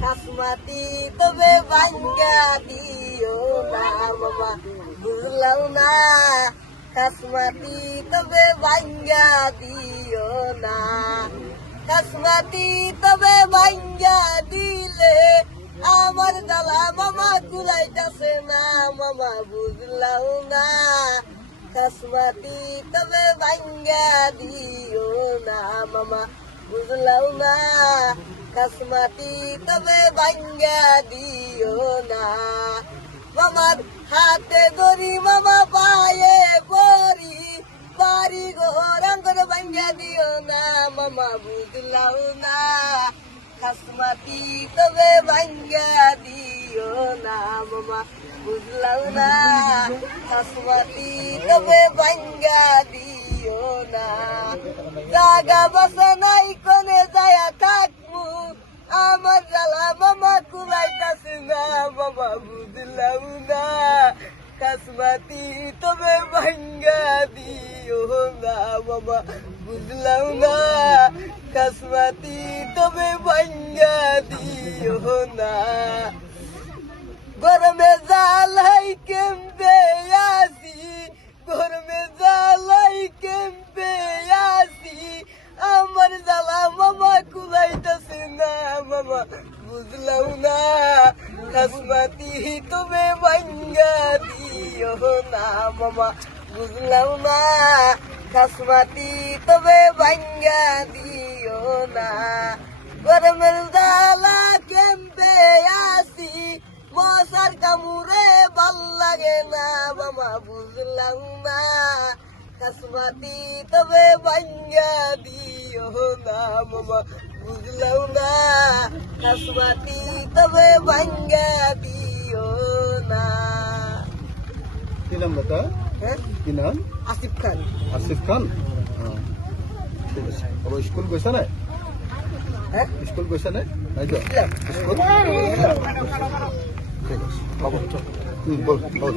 খাসমাতি তবে ভাঙ্গা দিও না মামা বুঝলাম না খাসমাতি তবে ভাঙ্গা দিও না খাসমাতি তবে ভাঙ্গা দিলে আমার জ্বালা মামা কুলাইতাছে না মামা বুঝলাম না খাসমাতি তবে ভাঙ্গা দিও না মামা বুঝলাম না খাসমাতি তবে ভাঙ্গা দিও না মামার হাতে ধরি মামা পায়ে পরি বাড়ি ঘর আঙ্গর ভাঙ্গা দিও না মামা বুঝলাম না খাসমাতি তবে ভাঙ্গা দিও না মামা বুঝলাম না খাসমাতি তবে ভাঙ্গা দিও না জাগা বাসা নাই কোনে যায়া থাকবো আমার জ্বালা মামা কুলাইতাছে না মামা বুঝলাম না খাসমাতি তবে ভাঙ্গা দিও না মামা বুঝলাম না খাসমাতি তবে ভাঙ্গা দিও না গরমে জালাই কেমবে আসি গরমে জালাই কেমবে আসি আমার জ্বালা মামা কুলাইতাছে না মামা বুঝলাম না খাসমাতি তবে ভাঙ্গা দিও না মামা বুঝলাম না খাসমাতি তবে ভাঙ্গা দিও না গরমের জ্বালা কেমবে আসি মশার কামুরে ভাল লাগে না মামা বুঝলাম না খাসমাতি তবে ভাঙ্গা দিও না মামা বুঝলাম না খাসমাতি তবে ভাঙ্গা দিও না। কি নাম দাদা? হ্যাঁ কি নাম? আসিফ খান। আসিফ খান। ঠিক আছে। আবার স্কুল গৈছা নাই? হ্যাঁ স্কুল গৈছা নাই? নাই যোৱা? স্কুল? ঠিক আছে। হ'ব। বল বল।